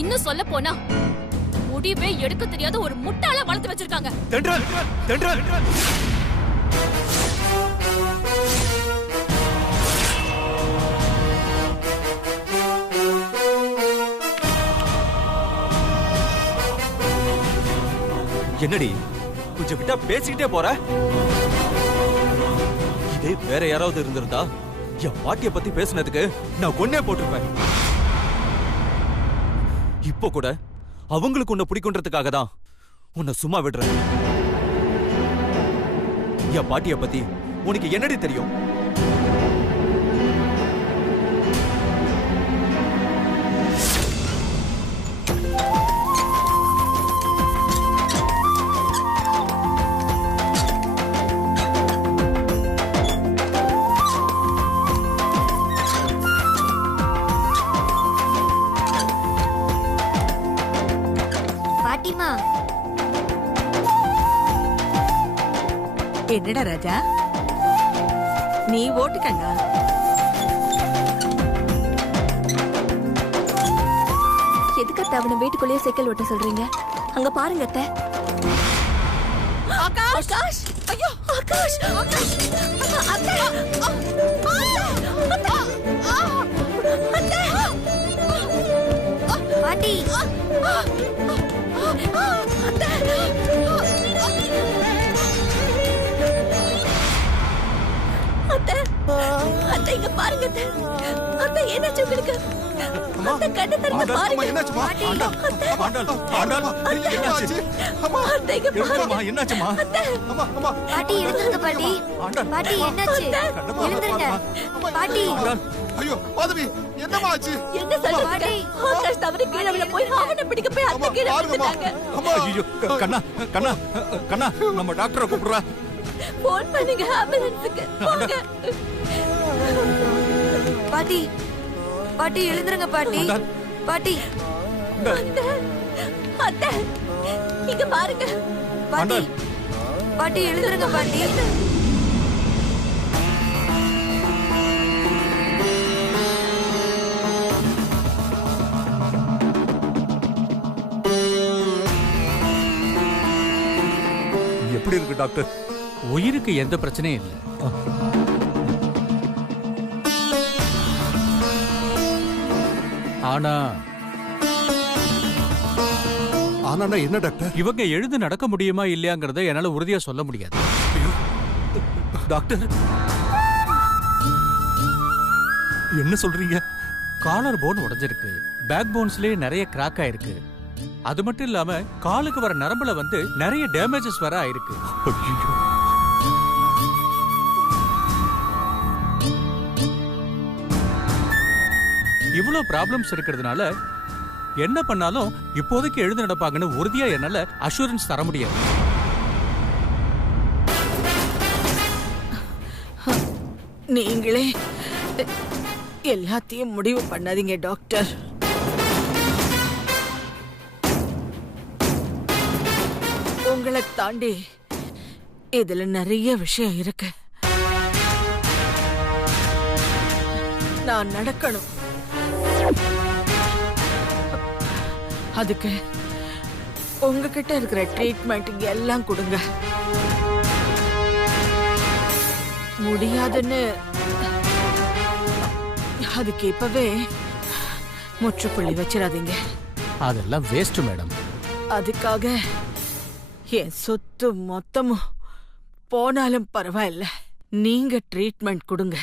இன்னும் சொல்ல போனா முடிவே எடுக்க தெரியாத ஒரு முட்டாள வளர்த்து வச்சிருக்காங்க. தென்றல் தென்றல் என்னடி கொஞ்சம் விட்டா பேசிக்கிட்டே போற? இதே வேற யாராவது இருந்திருந்தா என் பாட்டிய பத்தி பேசினதுக்கு நான் கொன்னே போட்டிருப்பேன். இப்போ கூட அவங்களுக்கு உன்னை பிடிக்குன்றதுக்காக தான் உன்னை சும்மா விடுறேன். என் பாட்டிய பத்தி உனக்கு என்னடி தெரியும்? என்னடா ராஜா, நீ ஓட்டுக்கண்ணா. எதுக்கு அத்தை அவனை வீட்டுக்குள்ளேயே சைக்கிள் ஓட்ட சொல்றீங்க? அங்க பாருங்க அத்தை. ஆகாஷ், ஆகாஷ், ஐயோ ஆகாஷ், ஆகாஷ், அத்தை, பாட்டி, அத்தை இங்க பாருங்க அத்தை. அத்தை என்னாச்சு உங்களுக்கு? அத்தை கண்ணை திறந்து பாருங்க. என்னாச்சுமா? ஆண்டாள் என்னாச்சு? அத்தை இங்க பாருங்க. என்னாச்சுமா? பாட்டி எழுந்துருங்க பாட்டி. பாட்டி என்னாச்சு? எழுந்துருங்க பாட்டி. ஐயோ மாதவி என்னமா ஆச்சு? என்ன சொல்றீங்க? ஆகாஷ் தவறி கீழே விழ போய் அவனை பிடிக்க போய் அத்தை கீழே விழுந்துட்டாங்க. ஐயோ கண்ணா கண்ணா கண்ணா நம்ம டாக்டரை கூப்பிடுறா. போன் பண்ணுங்க ஆம்புலன்ஸ்க்கு. போங்க. பாட்டி பாட்டி எழுந்துருங்க பாட்டி. பாட்டி அத்தை இங்க பாருங்க. பாட்டி பாட்டி எழுந்துருங்க பாட்டி. எப்படி இருக்கு டாக்டர்? உயிருக்கு எந்த பிரச்சனையும் இல்லை. ஆனா என்ன டாக்டர்? இவங்க எழுந்து நடக்க முடியுமா இல்லையாங்கிறத என்னால உறுதியா சொல்ல முடியாது. டாக்டர் என்ன சொல்றீங்க? காலர் போன் உடைஞ்சிருக்கு, பேக் போன்ஸ்லயே நிறைய கிராக் ஆயிருக்கு. அது மட்டும் இல்லாம காலுக்கு வர நரம்புல வந்து நிறைய டேமேஜஸ் வர ஆயிருக்கு. இவ்வளவு ப்ராப்ளம்ஸ் இருக்கிறதுனால என்ன பண்ணாலும் இப்போதைக்கு எழுந்து நடப்பாங்கன்னு உறுதியா என்னால அஷூரன்ஸ் தர முடியாது. நீங்களே எல்லாத்தையும் முடிவு பண்ணாதீங்க டாக்டர். உங்களை தாண்டி இதுல நிறைய விஷயம் இருக்கு. நான் நடக்கணும். அதுக்கு உங்ககிட்ட இருக்கிற ட்ரீட்மெண்ட் எல்லாம் கொடுங்க. முடியாதுன்னு அதுக்கு இப்பவே முற்றுப்புள்ளி வச்சிடாதீங்க. அதெல்லாம் வேஸ்ட் மேடம். அதுக்காக என் சொத்து மொத்தமும் போனாலும் பரவாயில்ல, நீங்க ட்ரீட்மெண்ட் கொடுங்க.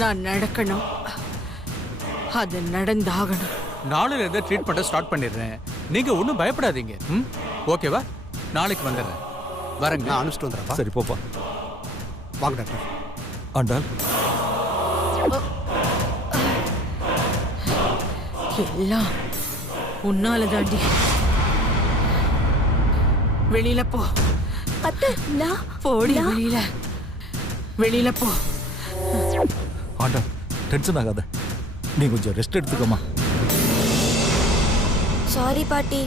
நான் நடக்கணும், அது நடந்தாகணும். நாளையில இருந்து ட்ரீட்மெண்ட்டை ஸ்டார்ட் பண்ணிடுறேன். நீங்க ஒன்றும் பயப்படாதீங்க. ஓகேவா? நாளைக்கு வந்துடுறேன். வரேங்க. நான் அனுப்பிச்சிட்டு வந்துடுறேன். சரி போப்பா. வாங்க டாக்டர். ஆண்டாள் எல்லாம் உன்னால தாண்டி. வெளியில போ அத்தை. போடி வெளியில. வெளியில போ. ஆண்டாள் டென்ஷன் ஆகாத, நீ கொஞ்சம் ரெஸ்ட் எடுத்துக்கமா. சாரி பாட்டி,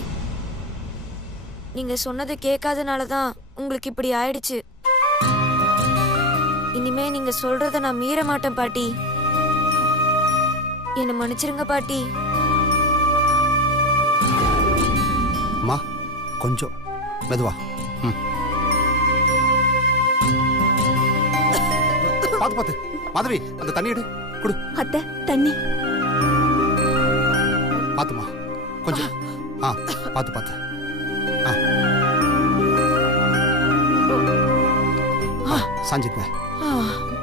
நீங்க சொன்னதை கேட்காதனால தான் உங்களுக்கு இப்படி ஆயிடுச்சு. இனிமே இனிமே நீங்க சொல்றத நான் மீற மாட்டேன் பாட்டி. என்ன மன்னிச்சிருங்க பாட்டி. அம்மா கொஞ்சம் மெதுவா. பாத்து பாத்து மாதவி, அந்த தண்ணி எடு, குடு. அத்தை தண்ணி. பாத்துமா கொஞ்சம். பாத்து பாத்து. சாஞ்சிருங்க.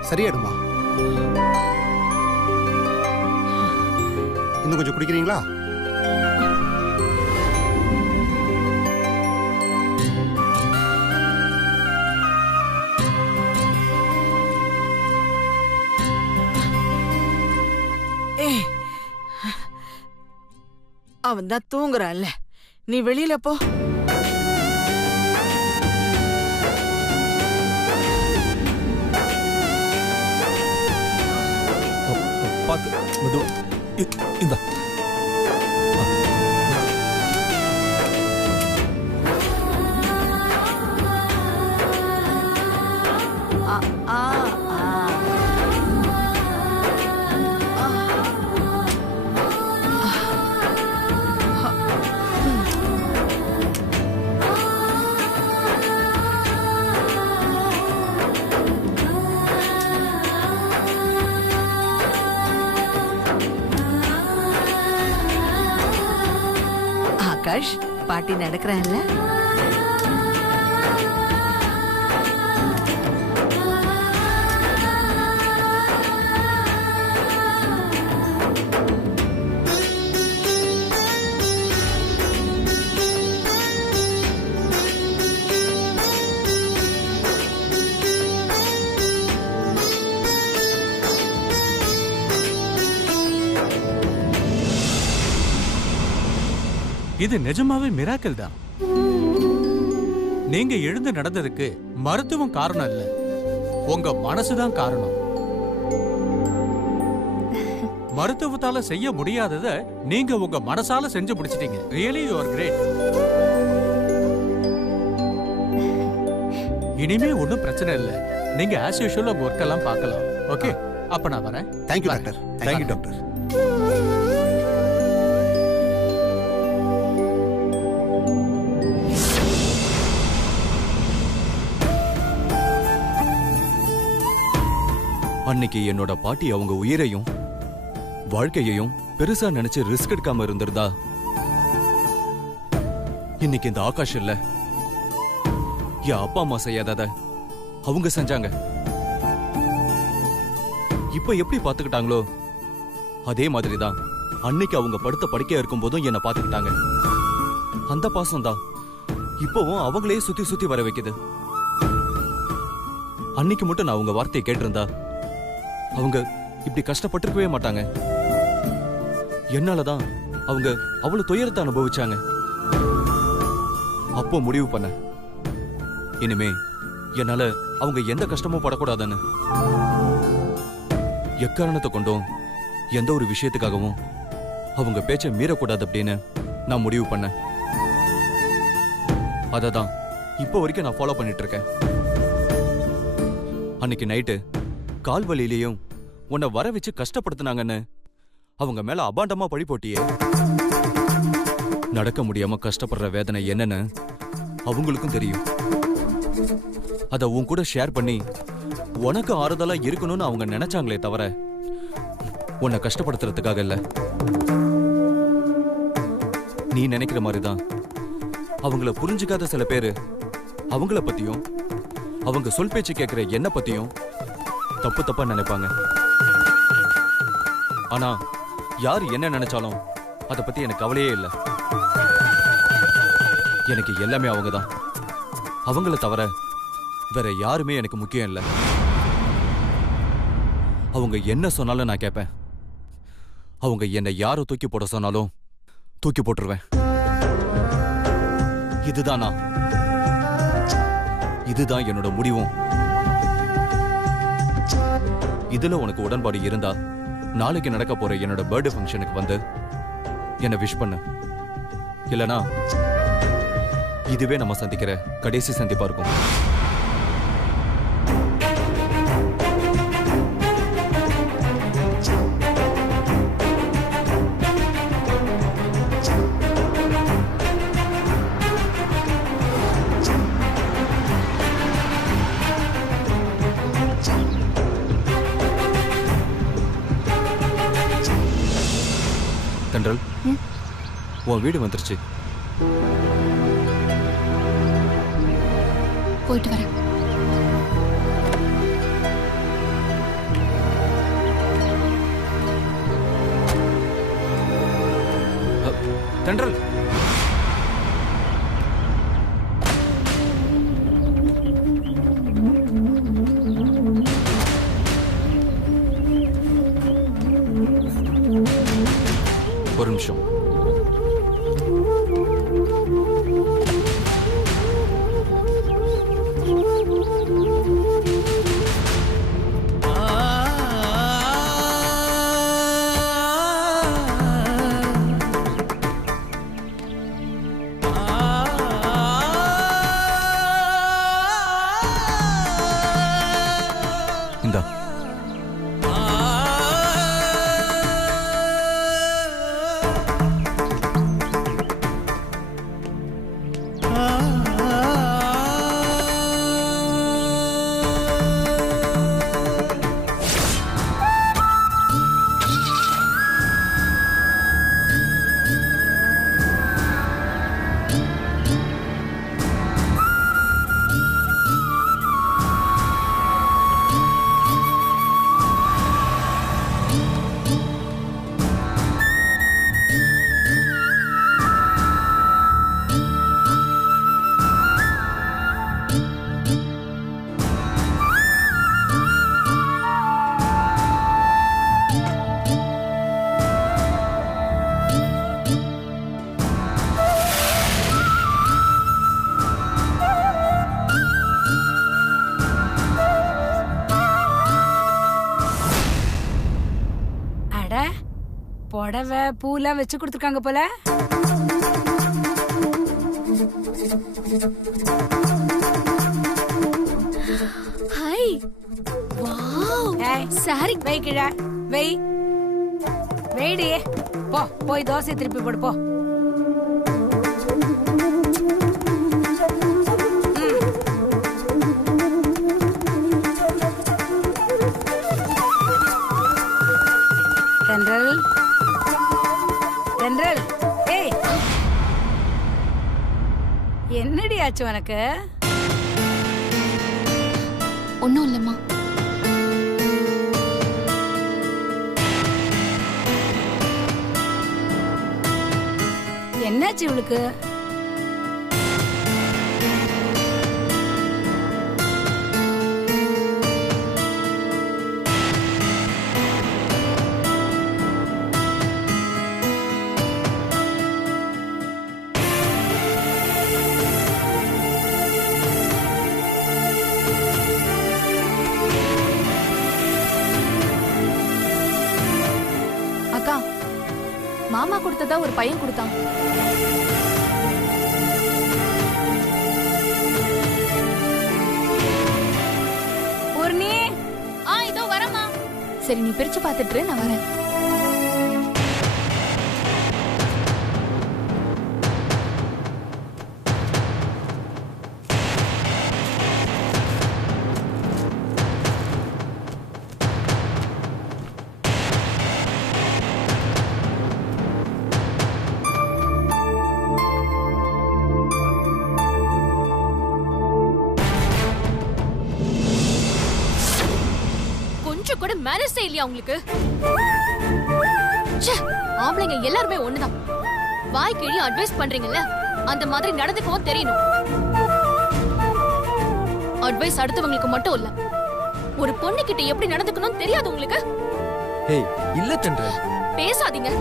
சரியாடுமா? இன்னும் கொஞ்சம் குடிக்கிறீங்களா? அவன் தான் தூங்குறான்ல, நீ வெளியில போ. பாத்து மெதுவா. இந்த ஆகாஷ், பாட்டி நடக்கிறான்ல? இது நிஜமாவே மிராக்கிள் தான். நீங்க எழுந்து நடந்ததுக்கு மருத்துவம் காரணம் இல்ல, உங்க மனசுதான் காரணம். மருத்துவத்தால செய்ய முடியாதத நீங்க உங்க மனசால செஞ்சு முடிச்சிட்டீங்க. Really you are great. இனிமே ஒன்னும் பிரச்சனை இல்ல. நீங்க ஆஸ் யூஷுவல் உங்க ஒர்க் எல்லாம் பார்க்கலாம். ஓகே, அப்ப நான் வரேன். Thank you doctor. Thank you doctor. அன்னைக்கு என்னோட பாட்டி அவங்க உயிரையும் வாழ்க்கையையும் பெருசா நினைச்சு ரிஸ்க் எடுக்காம இருந்திருந்தா இன்னைக்கு இந்த ஆகாஷ் இல்ல. என் அப்பா அம்மா செய்யாதத அவங்க செஞ்சாங்க. இப்ப எப்படி பாத்துக்கிட்டாங்களோ அதே மாதிரிதான் அன்னைக்கு அவங்க படுத்த படுக்கையா இருக்கும் போதும் என்ன பாத்துக்கிட்டாங்க. அந்த பாசம் தான் இப்பவும் அவங்களே சுத்தி சுத்தி வர வைக்குது. அன்னைக்கு மட்டும் நான் அவங்க வார்த்தையை கேட்டிருந்தா அவங்க இப்படி கஷ்டப்பட்டிருக்கவே மாட்டாங்க. என்னாலதான் அவங்க அவ்வளவு துயரத்தை அனுபவிச்சாங்க. அப்போ முடிவு பண்ண, இனிமே என்னால அவங்க எந்த கஷ்டமும் படக்கூடாதுன்னு. எக்காரணத்தை கொண்டும் எந்த ஒரு விஷயத்துக்காகவும் அவங்க பேச்சை மீறக்கூடாது அப்படின்னு நான் முடிவு பண்ணேன். அததான் இப்போ வரைக்கும் நான் ஃபாலோ பண்ணிட்டு இருக்கேன். அன்னைக்கு நைட்டு கால் வலியிலையும் உன்னை வர வச்சு கஷ்டப்படுத்தினாங்கன்னு அவங்க மேல அபாண்டமா பழி போட்டியே. நடக்க முடியாம கஷ்டப்படுற வேதனை என்னன்னு அவங்களுக்கும் தெரியும். அத உன் கூட ஷேர் பண்ணி உனக்கு ஆறுதலா இருக்கணும்னு அவங்க நினைச்சாங்களே தவிர உன்னை கஷ்டப்படுத்துறதுக்காக இல்ல. நீ நினைக்கிற மாதிரிதான் அவங்கள புரிஞ்சுக்காத சில பேரு அவங்கள பத்தியும் அவங்க சொல் பேச்சு கேட்கிற என்ன பத்தியும் தப்பு தப்பா நினைப்பாங்க. ஆனா யார் என்ன நினைச்சாலும் அத பத்தி எனக்கு கவலையே இல்லை. எனக்கு எல்லாமே அவங்கதான். அவங்கள தவிர வேற யாருமே எனக்கு முக்கியம் இல்லை. அவங்க என்ன சொன்னாலும் நான் கேட்பேன். அவங்க என்னை யாரை தூக்கி போட சொன்னாலும் தூக்கி போட்டுருவேன். இதுதான் நான். இதுதான் என்னோட முடிவும். இதுல உனக்கு உடன்பாடு இருந்தா நாளைக்கு நடக்க போற என்னோட பர்த்டே ஃபங்க்ஷனுக்கு வந்து என்ன விஷ் பண்ணு. இல்லனா இதுவே நம்ம சந்திக்கிற கடைசி சந்திப்பா இருக்கும். தென்றல், உன் வீடு வந்துருச்சு. போயிட்டு வரேன். தென்றல், ஒரு நிமிஷம். இந்தா. புடவை பூலாம் வச்சு கொடுத்துருக்காங்க போல. Hi, wow, sorry. வை கிழ வை, வெயிடி. போய் தோசை திருப்பி போடு போ. தென்றல், தென்றல், ஏய், என்னடி ஆச்சு உனக்கு? ஒன்னும் இல்லம்மா. என்னாச்சு இவளுக்கு? அக்கா, மாமா கொடுத்ததா ஒரு பையன் கொடுத்தான். பூர்ணி, இதோ வரமா. சரி, நீ பிரிச்சு பார்த்துட்டு நான் வரேன். கொஞ்சம் கூட மேனேஜ் செய்யலையா உங்களுக்கு? ஆம்பளைங்க எல்லாருமே ஒண்ணுதான். வாய் கிழி அட்வைஸ் பண்றீங்கல்ல, அந்த மாதிரி நடந்துக்கவும் தெரியணும். அட்வைஸ் அடுத்தவங்களுக்கு மட்டும் இல்ல, ஒரு பொண்ணு கிட்ட எப்படி நடந்துக்கணும் தெரியாது உங்களுக்கு? ஏய், இல்ல தென்றல், பேசாதீங்க.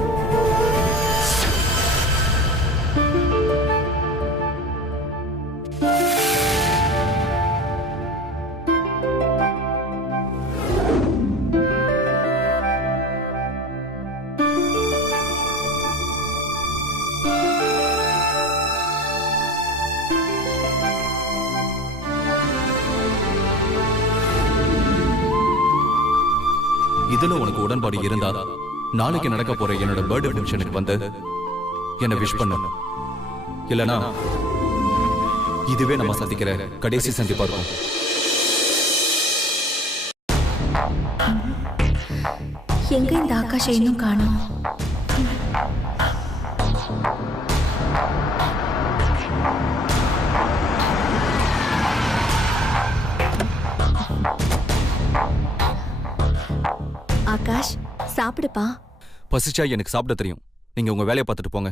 இதுல உனக்கு உடன்பாடு இருந்தா நாளைக்கு நடக்க போற என்னோட பர்த்டே ஃபங்க்ஷனுக்கு வந்து என்ன விஷ் பண்ணு. இல்லனா இதுவே நம்ம சந்திக்கிற கடைசி சந்திப்பா இருக்கும். எங்க இந்த ஆகாஷை இன்னும் காணோம்? ஆகாஷ் சாப்பிடுப்பா. பசிச்சா எனக்கு சாப்பிட தெரியும். நீங்க உங்க வேலையை பார்த்துட்டு போங்க.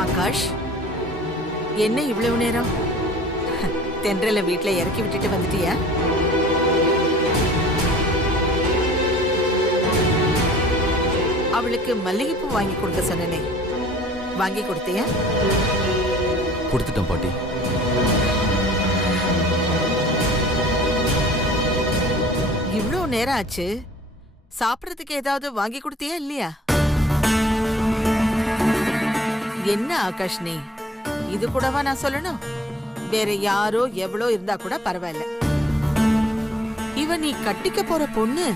ஆகாஷ், என்ன இவ்வளவு நேரம்? தென்றல வீட்ல இறக்கி விட்டுட்டு வந்துட்டியா? அவளுக்கு மல்லிகைப்பூ வாங்கி கொடுக்க சொன்னனே, வாங்கி கொடுத்தியா? கொடுத்துட்டேன் பாட்டி. இவ்வளவு நேரம் ஆச்சு, சாப்பிடறதுக்கு ஏதாவது வாங்கி கொடுத்தியா இல்லையா? என்ன ஆகாஷ் நீ, இது கூடவா நான் சொல்லணும்? வேற யாரோ எவ்வளோ இருந்தா கூட பரவாயில்ல. இவ நீ கட்டிக்க போற பொண்ணு.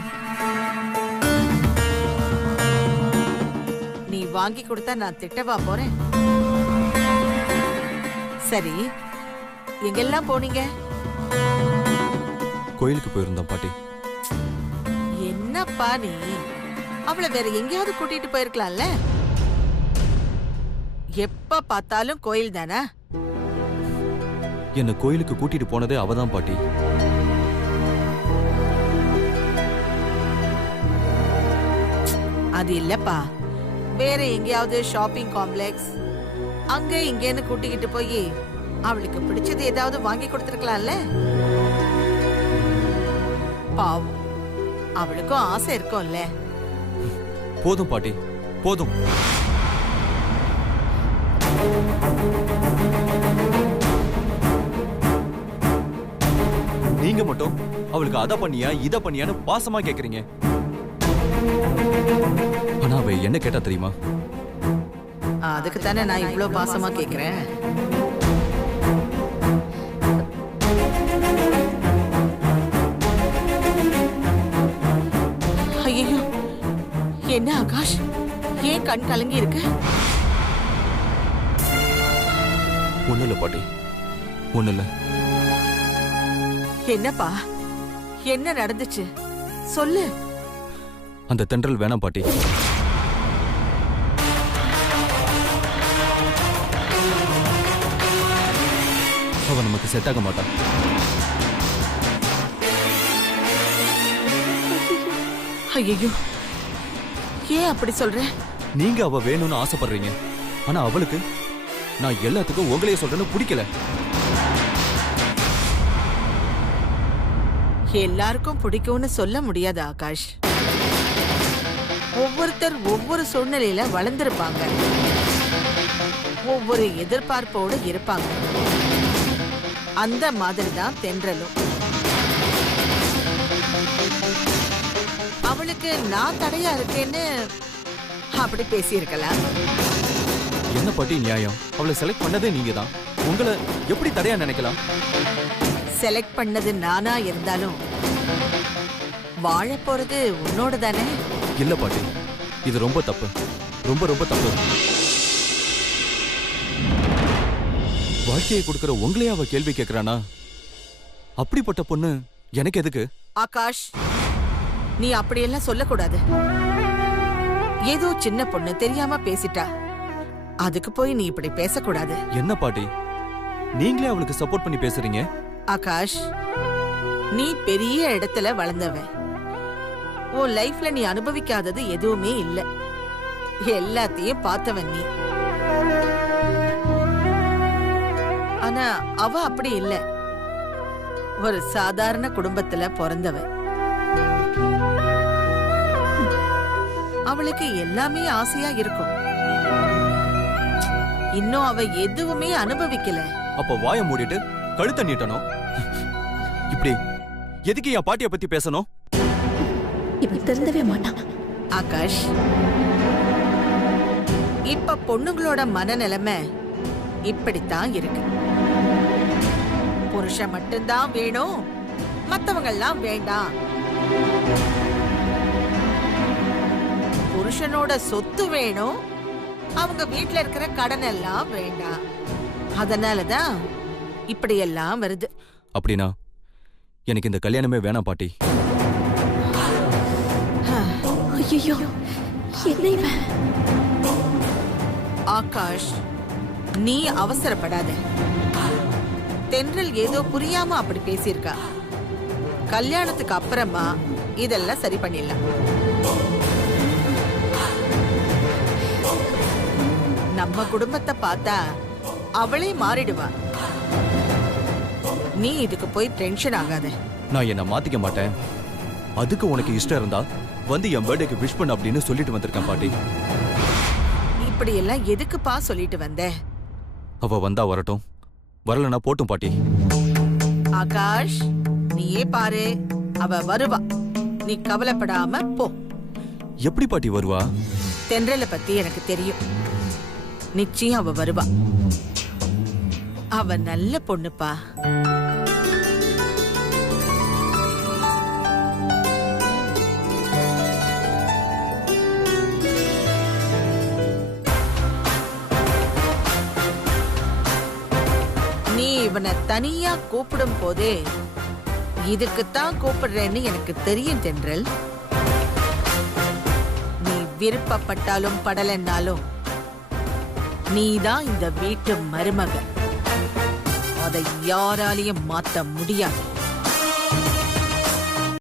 நீ வாங்கி கொடுத்தா நான் திட்டவா போறேன்? சரி, எங்கெல்லாம் போனீங்க? கோயிலுக்கு போயிருந்தோம் பாட்டி. என்னப்பா நீ, அவளை வேற எங்கேயாவது கூட்டிட்டு போயிருக்கலாம்ல? எப்ப பார்த்தாலும் கோயில் தானா? என்ன கோயிலுக்கு கூட்டிட்டு போனதே அவதான் பாட்டி. அது இல்லப்பா, வேற எங்கேயாவது ஷாப்பிங் காம்ப்ளெக்ஸ் அங்க இங்கேன்னு கூட்டிக்கிட்டு போய் அவளுக்கு பிடிச்சது ஏதாவது வாங்கி கொடுத்துருக்கலாம்ல? பாவம், அவளுக்கும் ஆசை இருக்கும்ல. போதும் பாட்டி, போதும். நீங்க மட்டும் அவளுக்கு அத பண்ணியா இத பண்ணியான்னு பாசமா கேக்குறீங்க. ஆனா அவ என்ன கேட்டா தெரியுமா? அதுக்கு தானே நான் இவ்வளவு பாசமா கேக்குறேன். ஐயோ, என்ன ஆகாஷ், ஏன் கண் கலங்கி இருக்கு? ஒண்ணுல பாட்டி, ஒண்ணுல. என்னப்பா, என்ன நடந்துச்சு சொல்லு. அந்த தென்றல் வேணாம் பாட்டி. அவ நமக்கு செட் ஆக மாட்டான். ஐயோ, ஏன் அப்படி சொல்ற? நீங்க அவ வேணும்னு ஆசைப்படுறீங்க, ஆனா அவளுக்கு நான் எல்லாத்துக்கும் உங்களையே சொல்றேன்னு பிடிக்கல. எல்லாருக்கும் பிடிக்கும்னு சொல்ல முடியாது ஆகாஷ். ஒவ்வொருத்தர் ஒவ்வொரு சூழ்நிலையில வளர்ந்திருப்பாங்க, ஒவ்வொரு எதிர்பார்ப்போடு இருப்பாங்க. அந்த மாதிரி தான் தென்றலும். அவளுக்கு நான் தடையா இருக்கேன்னு அப்படி பேசியிருக்கலாம். என்ன பாட்டி நியாயம்? அவளை செலக்ட் பண்ணதே நீங்க தான். உங்களை எப்படி தடையா நினைக்கலாம்? செலக்ட் பண்ணது நானா இருந்தாலும் வாழ போறது உன்னோட தானே? இல்ல பாட்டி, இது ரொம்ப தப்பு, ரொம்ப ரொம்ப தப்பு. வாழ்க்கையை கொடுக்கிற உங்களையே அவ கேள்வி கேட்கிறானா? அப்படிப்பட்ட பொண்ணு எனக்கு எதுக்கு? ஆகாஷ், நீ அப்படியெல்லாம் சொல்லக்கூடாது. ஏதோ சின்ன பொண்ணு தெரியாம பேசிட்டா, அதுக்கு போய் நீ இப்படி பேசக்கூடாது. என்ன பாட்டி, நீங்களே அவளுக்கு சப்போர்ட் பண்ணி பேசுறீங்க. ஆகாஷ், நீ பெரிய இடத்துல வளர்ந்தவன். உன் லைஃப்ல நீ அனுபவிக்காதது எதுவுமே இல்ல. எல்லாத்தையும் பார்த்தவன் நீ. ஆனா அவ அப்படி இல்ல. ஒரு சாதாரண குடும்பத்துல பிறந்தவன். அவளுக்கு எல்லாமே ஆசையா இருக்கும். இன்னும் அவ எதுவுமே அனுபவிக்கல. அப்ப வாயை மூடிட்டு கழுத்தை நீட்டணும். இப்படி எதுக்கு என் பாட்டியை பத்தி பேசணும்? இப்ப திருந்தவே மாட்டான். ஆகாஷ், இப்ப பொண்ணுங்களோட மனநிலைமை இப்படித்தான் இருக்கு. புருஷன் மட்டும்தான் வேணும், மத்தவங்க எல்லாம் வேண்டாம். புருஷனோட சொத்து வேணும், அவங்க வீட்டுல இருக்கிற கடன் எல்லாம் வேண்டாம். அதனாலதான் இப்படி எல்லாம் வருது. அப்படின்னா எனக்கு இந்த கல்யாணமே வேணாம் பாட்டி. ஐயோ, என்ன இவன்? ஆகாஷ், நீ அவசரப்படாத. தென்றல் ஏதோ புரியாம அப்படி பேசியிருக்கா. கல்யாணத்துக்கு அப்புறமா இதெல்லாம் சரி பண்ணிடலாம். நம்ம குடும்பத்தை பார்த்தா அவளே மாறிடுவா. நீ இதுக்கு போய் டென்ஷன் ஆகாத. நான் என்ன மாத்திக்க மாட்டேன். அதுக்கு உனக்கு இஷ்டம் இருந்தா வந்து என் பர்த்டேக்கு விஷ் பண்ண அப்படின்னு சொல்லிட்டு வந்திருக்கேன் பாட்டி. இப்படி எல்லாம் எதுக்குப்பா சொல்லிட்டு வந்த? அவ வந்தா வரட்டும், வரலன்னா போட்டும் பாட்டி. ஆகாஷ், நீயே பாரு, அவ வருவா. நீ கவலைப்படாம போ. எப்படி பாட்டி வருவா? தென்றலை பத்தி எனக்கு தெரியும். நிச்சயம் அவ வருவா. அவ நல்ல பொண்ணுப்பா. நீ இவனை தனியா கூப்பிடும் போதே இதுக்குத்தான் கூப்பிடுறேன்னு எனக்கு தெரியும் தென்றல். நீ விருப்பப்பட்டாலும் படலன்னாலும் நீதான் இந்த வீட்டு மருமக. அதை யாராலையும் மாத்த முடியாது.